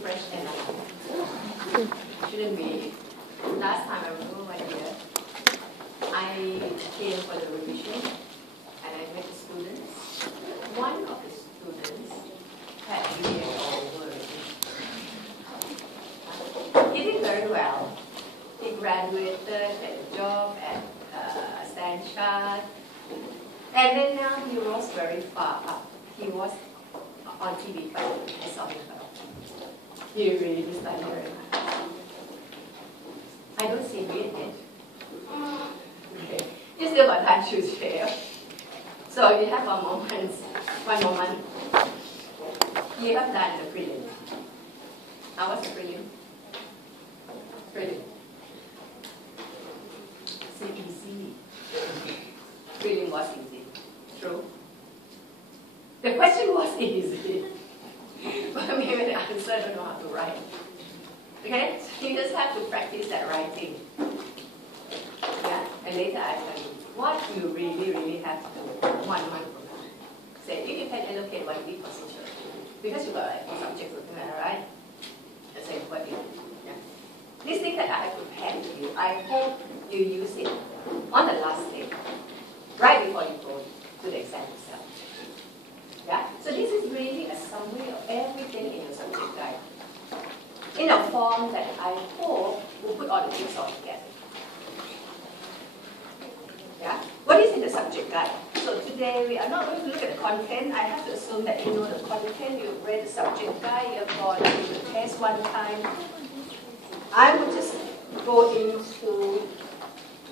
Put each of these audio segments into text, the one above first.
fresh and alive. Shouldn't be. Last time I remember 1 year, I came for the revision and I met the students. One of the students had BA over. He did very well. He graduated, had a job at Stanchart, and then now he rose very far up. He was on TV, but I saw him. He really studied very much. I don't see it yet. Okay. You still got time to share. So you have one more month. You have done the prelim. How was the prelim? Prelim. easy. Prelim was easy. True. The question was easy. But maybe the answer I don't know how to write. Okay? So you just have to practice that writing. Yeah? And later I tell you what you really have to do 1 month from now. Say, if you can allocate 1 week for sociology, because you've got like subjects looking at, right? And say, what do you do? Yeah. This thing that I prepared to you, I hope you use it on the last day, right before you go to the exam itself. Yeah? So this is really a summary of everything in your subject guide, in a form that I hope will put all the things all together. Yeah? What is in the subject guide? So today we are not going to look at the content. I have to assume that you know the content, you've read the subject guide, you've gone through the test 1 time. I will just go into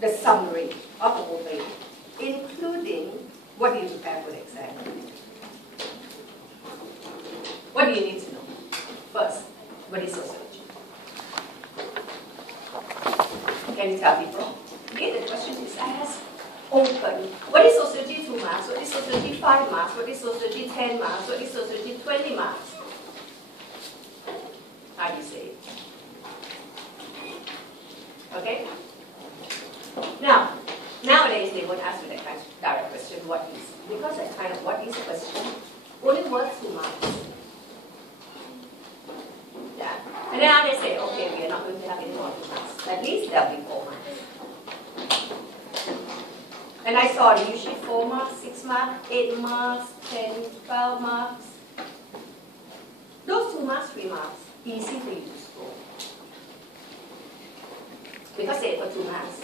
the summary of the whole thing, including what do you prepare for the exam. What do you need to know? First, what is sociology? Can you tell people? Okay, the question is asked open. What is sociology 2 marks? What is sociology 5 marks? What is sociology 10 marks? What is sociology 20 marks? How do you say it? Okay? Now, nowadays they won't ask you that kind of direct question, what is? Because that kind of what is question only worth 2 marks. Yeah. And now they say, okay, we are not going to have any more 2 marks. At least there'll be 4 marks. And I saw usually 4 marks, 6 marks, 8 marks, 10, 12 marks. Those 2 marks, 3 marks, easy for you to score. Because they for 2 marks.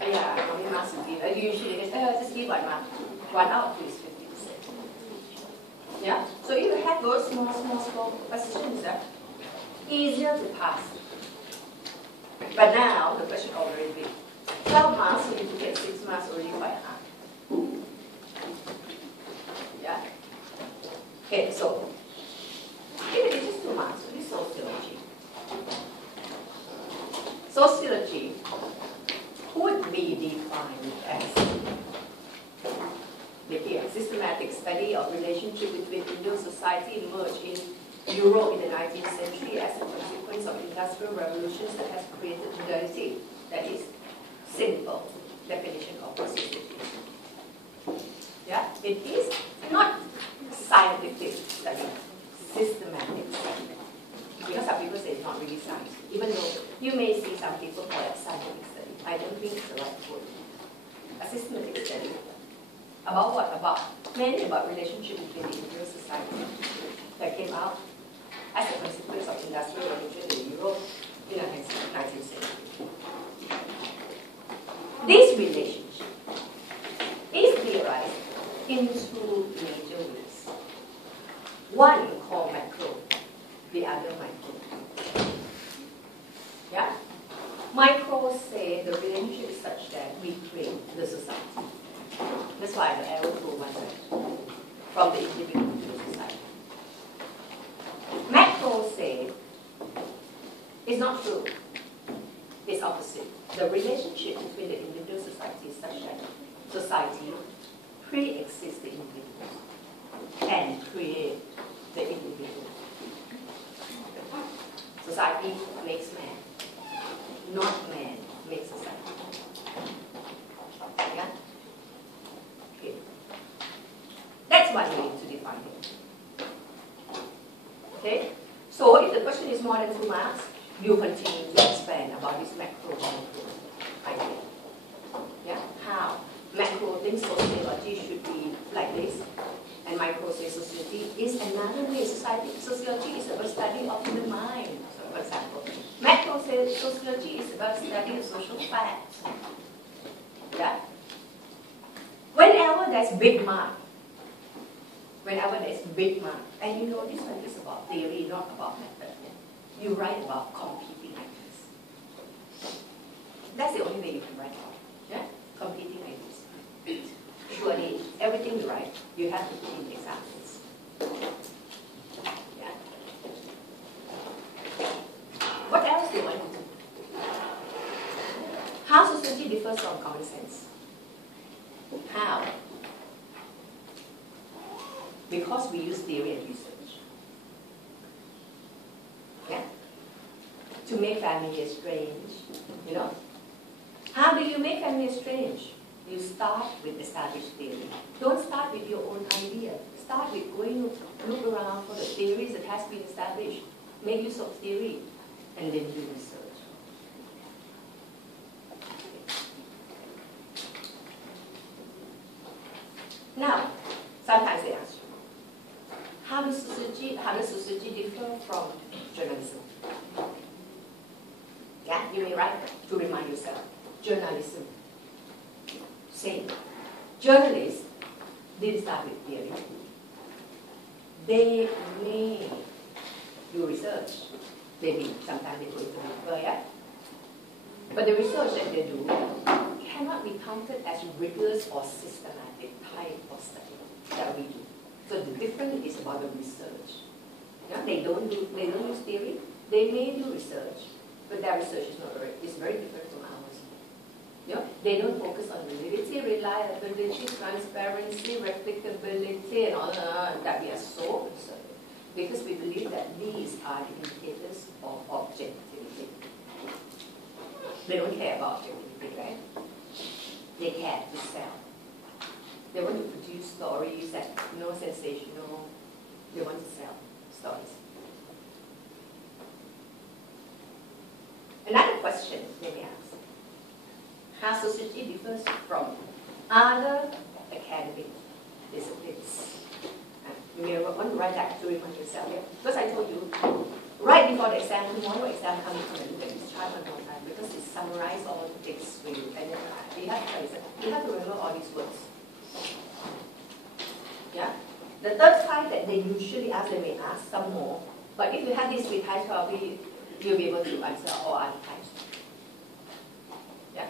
Yeah, how many marks you give? Usually they say, just give 1 mark. 1 out of 2 is 50%. Yeah? So if you have those small questions, easier to pass. But now the question already big. 12 marks, you need to get 6 marks already quite hard. Yeah? Okay, so if it is just 2 marks, what is sociology? Sociology could be defined as the systematic study of relationship between Indo-society emerged in Europe in the 19th century as a consequence of industrial revolutions that has created modernity. That is simple definition of sociology. Yeah, it is not scientific study, systematic study. Because some people say it's not really science, even though you may see some people call it scientific study. I don't think it's the right word. A systematic study. About what? Mainly about relationship between the Indian society that came out as a consequence of industrial revolution in Europe in the 19th century. This relationship is theorized in 2 major ways. One called macro, the other micro. Yeah? Micro say the relationship is such that we create the society. That's why the arrow go one way, from the individual to the society. Macro say it's not true. It's opposite. The relationship between the individual society is such that society pre-exists the individual and create the individual. Society makes man, not man makes society. Yeah? Okay. That's what we need to define it. Okay? So if the question is more than 2 marks, you continue to expand about this macro idea. Yeah? How? Macro thinks sociology should be like this, and micro says sociology is another way. Sociology is about study of the mind, so for example. Macro says sociology is about study of social facts. Yeah? Whenever there's big mark, and you know this one is about theory, not about method, you write about competing ideas. That's the only way you can write about. Yeah? Competing ideas. Surely, everything you write, you have to put in examples. Yeah? What else do you want to do? How society differs from common sense. How? Because we use theory and research. Yeah? To make family strange, you know? How do you make family strange? You start with established theory. Don't start with your own idea. Start with going look around for the theories that has been established. Make use of theory, and then do research. Now, sometimes they ask you, how does sociology differ from journalism? Yeah, you may write to remind yourself. Journalism. Same. Journalists didn't start with theory. They may do research. Sometimes they go into paper, yeah? But the research that they do cannot be counted as rigorous or systematic type of study that we do. So the difference is about the research. Yeah? They don't use theory. They may do research, but their research is very different from ours. Yeah? They don't focus on validity, reliability, transparency, replicability, and all that we are so concerned with, because we believe that these are the indicators of objectivity. They don't care about objectivity, right? They care to sell. They want to produce stories that sensational. They want to sell stories. Another question they may ask: how society differs from other academic disciplines? You may want to write that to remind yourself. Yeah? Because I told you, right before the exam, tomorrow exam comes to look at this chart one more time, because it summarizes all the things for you. And you have to remember all these words. Yeah? The third type that they usually ask, they may ask some more. But if you have this with type, probably you'll be able to answer all other types. Yeah?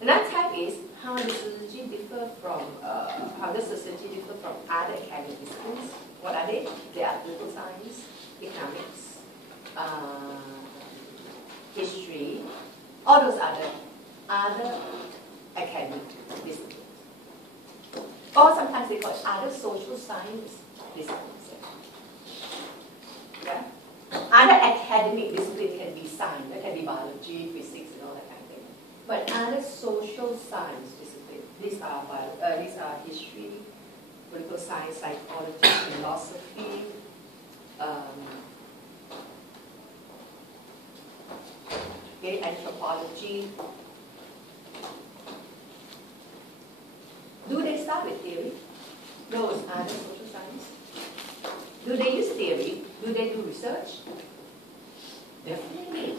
Another type is how does sociology differ from other academic disciplines? What are they? They are political science, economics, history, all those other academic disciplines. Or sometimes they call it other social science disciplines. Yeah? Other academic disciplines can be science, that can be biology, physics, and all that kind of thing. But other social science disciplines, these are history, political science, psychology, philosophy, anthropology. Do they start with theory? Those are the social science. Do they use theory? Do they do research? Definitely.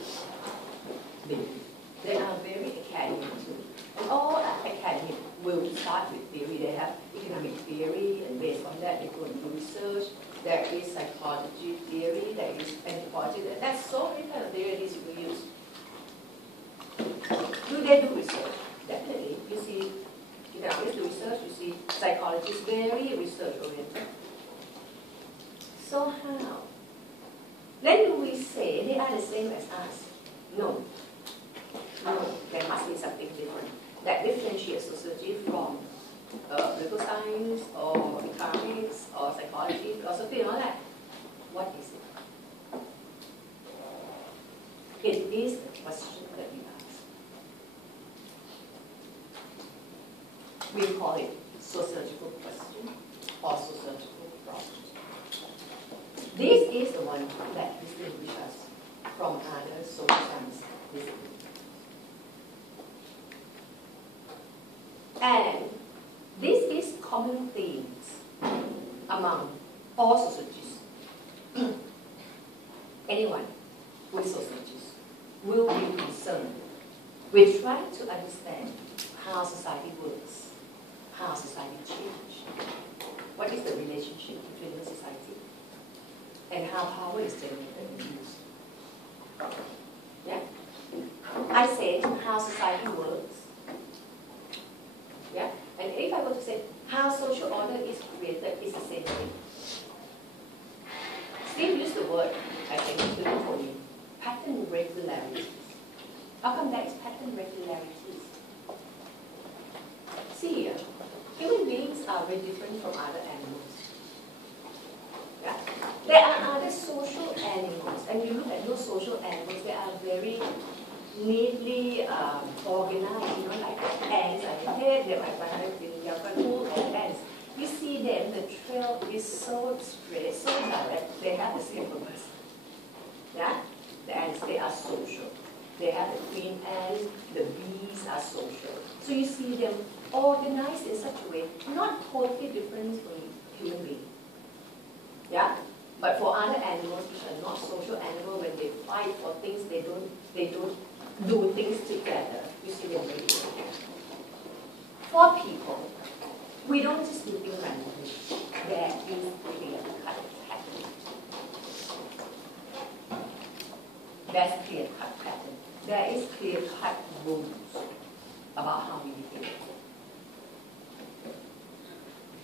They are very academic too. And all academic will start with theory. They have economic theory, and based on that, they go into research. There is psychology theory, there is anthropology. There's so many kind of theories we use. Do they do research? Definitely. You see, economics do research. You see, psychology is very research-oriented. So how? Then do we say they are the same as us? No. No, there must be something different that differentiates sociology from political science or economics or psychology, philosophy, and all that. What is it? It is the question that we ask. We call it sociological question or sociological problem. This is the one that distinguishes us from other social science disciplines. And this is common themes among all sociologists. Anyone who is sociologist will be concerned with trying to understand how society works, how society changes, what is the relationship between the society, and how power is generated and used. Yeah? I said how society works. Yeah? And if I were to say how social order is created, it's the same thing. Steve used the word, I think, for me, pattern regularities. How come that is pattern regularities? See, human beings are very different from other animals. Yeah? There are other social animals, and you look at those social animals, they are very neatly organized, you know, like ants at the head, they might have been yakatu and ants. You see them, the trail is so straight, so direct, they have the same purpose. Yeah? The ants, they are social. They have the queen ants, the bees are social. So you see them organized in such a way, not totally different from human beings. Yeah? But for other animals which are not social animals, when they fight for things, they don't do things together. You see them very different. For people, we don't just do things randomly. There is clear-cut pattern. There's clear-cut pattern. There is clear-cut rules about how we behave.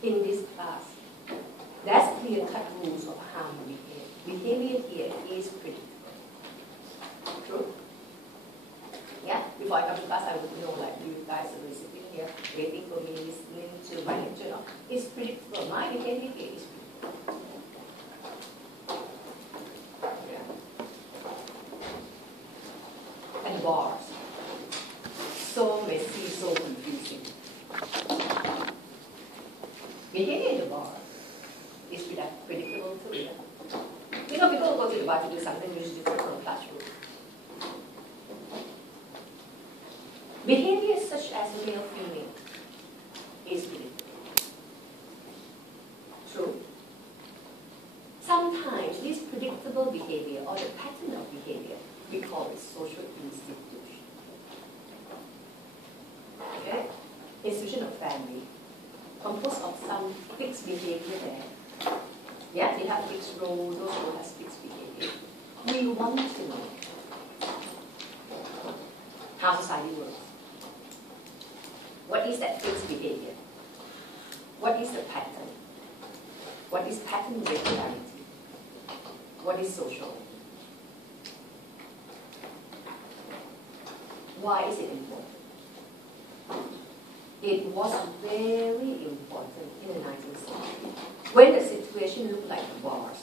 In this class, there's clear-cut rules of how we behave. Behavior here is predictable. True? Yeah? Before I come to class, I would know, like, you guys are sitting here waiting for me, listening to my lecture. No, it's predictable. My behavior here is predictable. Yeah. And bars. So messy, so confusing. Behavior in the bar is predictable too. Yeah? You know, people go to the bar to do something which is different from the classroom. Behavior such as male-female is predictable. True. Sometimes this predictable behavior or the pattern of behavior, we call it social institution. Okay? Institution of family, composed of some fixed behavior there. Yeah, they have fixed roles, those roles have fixed behavior. We want to know how society works. What is that fixed behavior? What is the pattern? What is pattern regularity? What is social? Why is it important? It was very important in the 19th century, when the situation looked like the wars.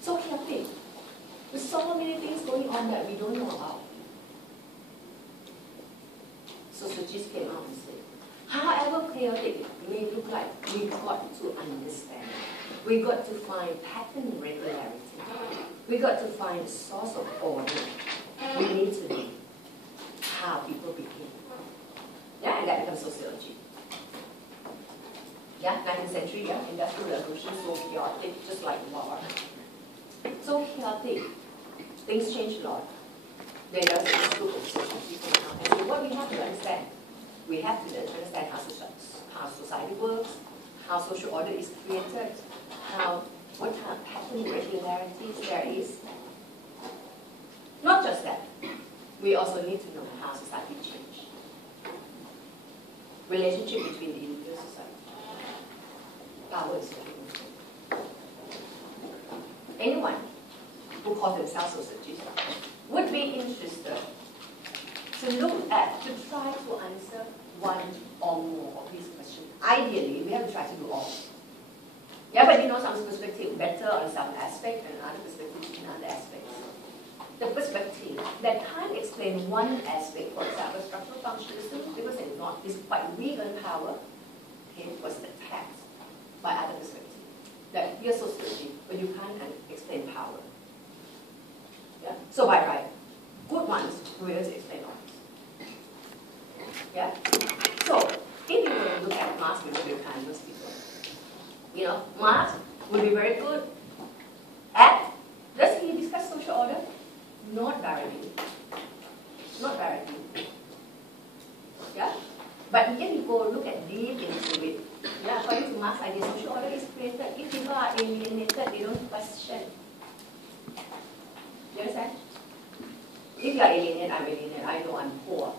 So chaotic. With so many things going on that we don't know about. Sociologists came out and said, however chaotic it may look like, we got to understand. We got to find pattern regularity. We got to find the source of order. We need to know how people behave. Yeah, and that becomes sociology. Yeah, 19th century, yeah, industrial revolution, so chaotic, just like war. So chaotic. Things change a lot. There is this group of sociology coming out and say, what we have to understand? We have to understand how society works, how social order is created, what kind of pattern regularities there is. Not just that. We also need to know how society changes. Relationship between the individual society. Power is social. Anyone who calls themselves sociologists would be interested to look at, to try to answer one or more of these questions. Ideally, we have to try to do all. Yeah, but you know, some perspective better on some aspect and other perspectives in other aspects. The perspective that can't explain one aspect, for example, structural functionalism, because it's not, is quite weak on power, okay, was attacked by other perspectives. that you're so stupid, but you can't explain power. Yeah? So by right, good ones will be able to explain all this. Yeah? So if you were to look at Marx kind of people, you know, Marx would be very good at, does he discuss social order? Not directly. Not directly. Yeah? But if you go look at deep into it, yeah, according to Marx's idea, social order is created. If people are alienated, they don't question. You understand? If you are alienated, I'm alienated. I know I'm poor.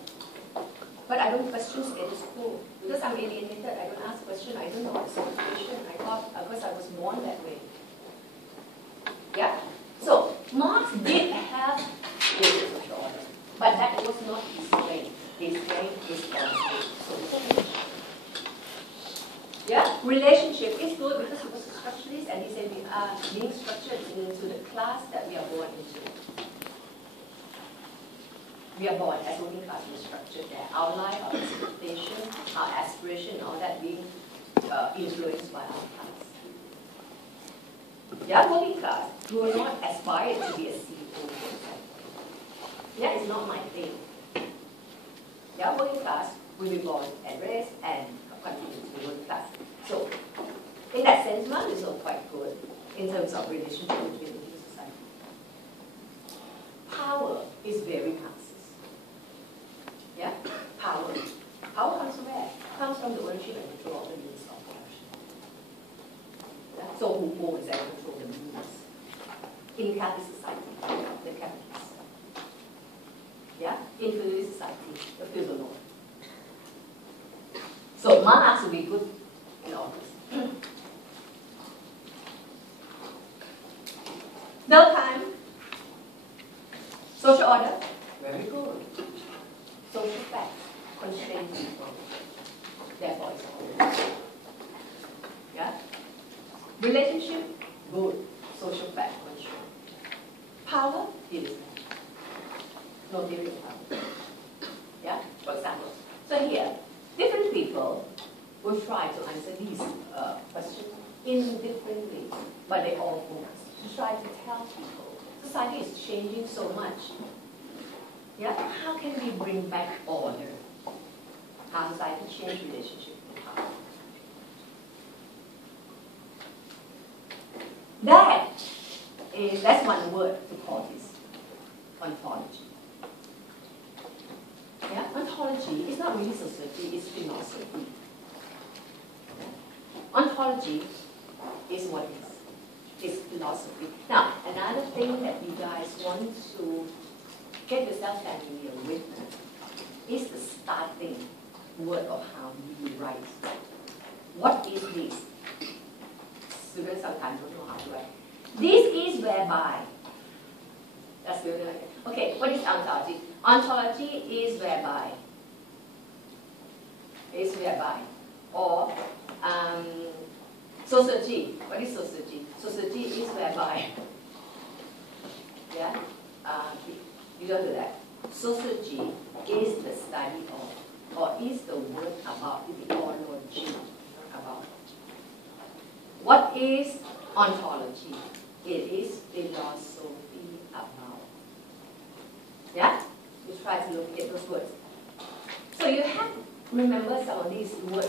But I don't question status quo. Because I'm alienated, I don't ask questions. I don't know what's the situation. I thought, because I was born that way. Yeah? So, Marx did have basic social order. But that was not his strength. His strength is social. Yeah? Relationship is good because he was a structuralist and he said we are being structured into the class that we are born into. We are born as working class, we're structured there. Our life, our expectation, our aspiration, all that being influenced by our class. Yeah, working class who will not aspire to be a CEO. Yeah, it's not my thing. Yeah, working class will be born and raised and continue to be working class. So, in that sense, Marx is also quite good in terms of relationship between society. Power is very Marxist. Yeah? Power. Power comes from where? Comes from the ownership and control of the means of production. Yeah? So who owns and controls the means? In capitalist society, the capitalists. Yeah? In feudalist society, the feudal lord. So Marx will be good in all this. Durkheim, social order, very good. Social facts, constrain people. Therefore, it's order. Yeah? Relationship, good. Social fact, constrain. Power, it is no theory of power. Yeah? For example. So here, different people will try to answer these questions in different ways, but they all focus to try to tell people society is changing so much. Yeah? How can we bring back order? How society change relationship with power? That's one word to call this ontology. Yeah? Ontology is not really society, it's philosophy. Yeah? Ontology is what it is. It's philosophy. Now, another thing that you guys want to get yourself familiar with is the starting word of how we write. What is this? Students sometimes don't know how to write. This is whereby. That's good. Okay, what is ontology? Ontology is whereby. Is whereby. Or sociology. What is sociology? Sociology is whereby. Yeah? You don't do that. Sociology is the study of, or is the word about, the ontology about. What is ontology? It is philosophy about. Yeah? You try to look at those words. So you have to remember some of these words.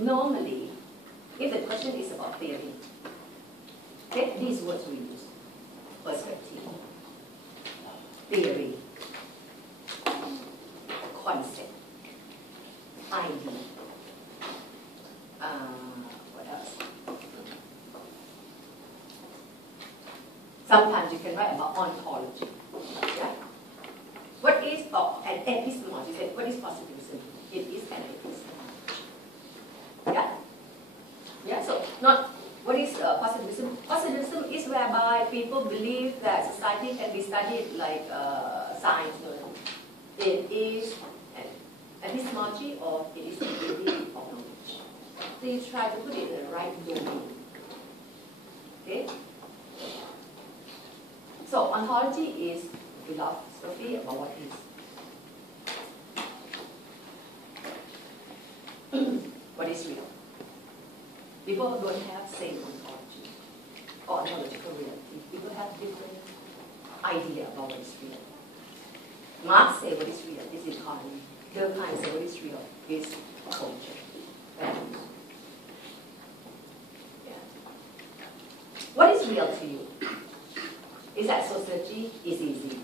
Normally, if the question is about theory, okay, these words we use. Perspective, theory, concept, idea. What else? Sometimes you can write about ontology. Yeah? What is epistemology? What is positivism? It is an epistemology. Yeah? Yeah, so not what is positivism? Positivism is whereby people believe that society can be studied like science. No. It is an epistemology or it is the theory of knowledge. So you try to put it in the right domain. Okay? So ontology is philosophy about what is. What is real? People don't have same ontology. ontological reality. People have different idea about what is real. Marx say what is real is economy. Durkheim say what is real is culture. Values. Yeah. What is real to you? Is that society is easy?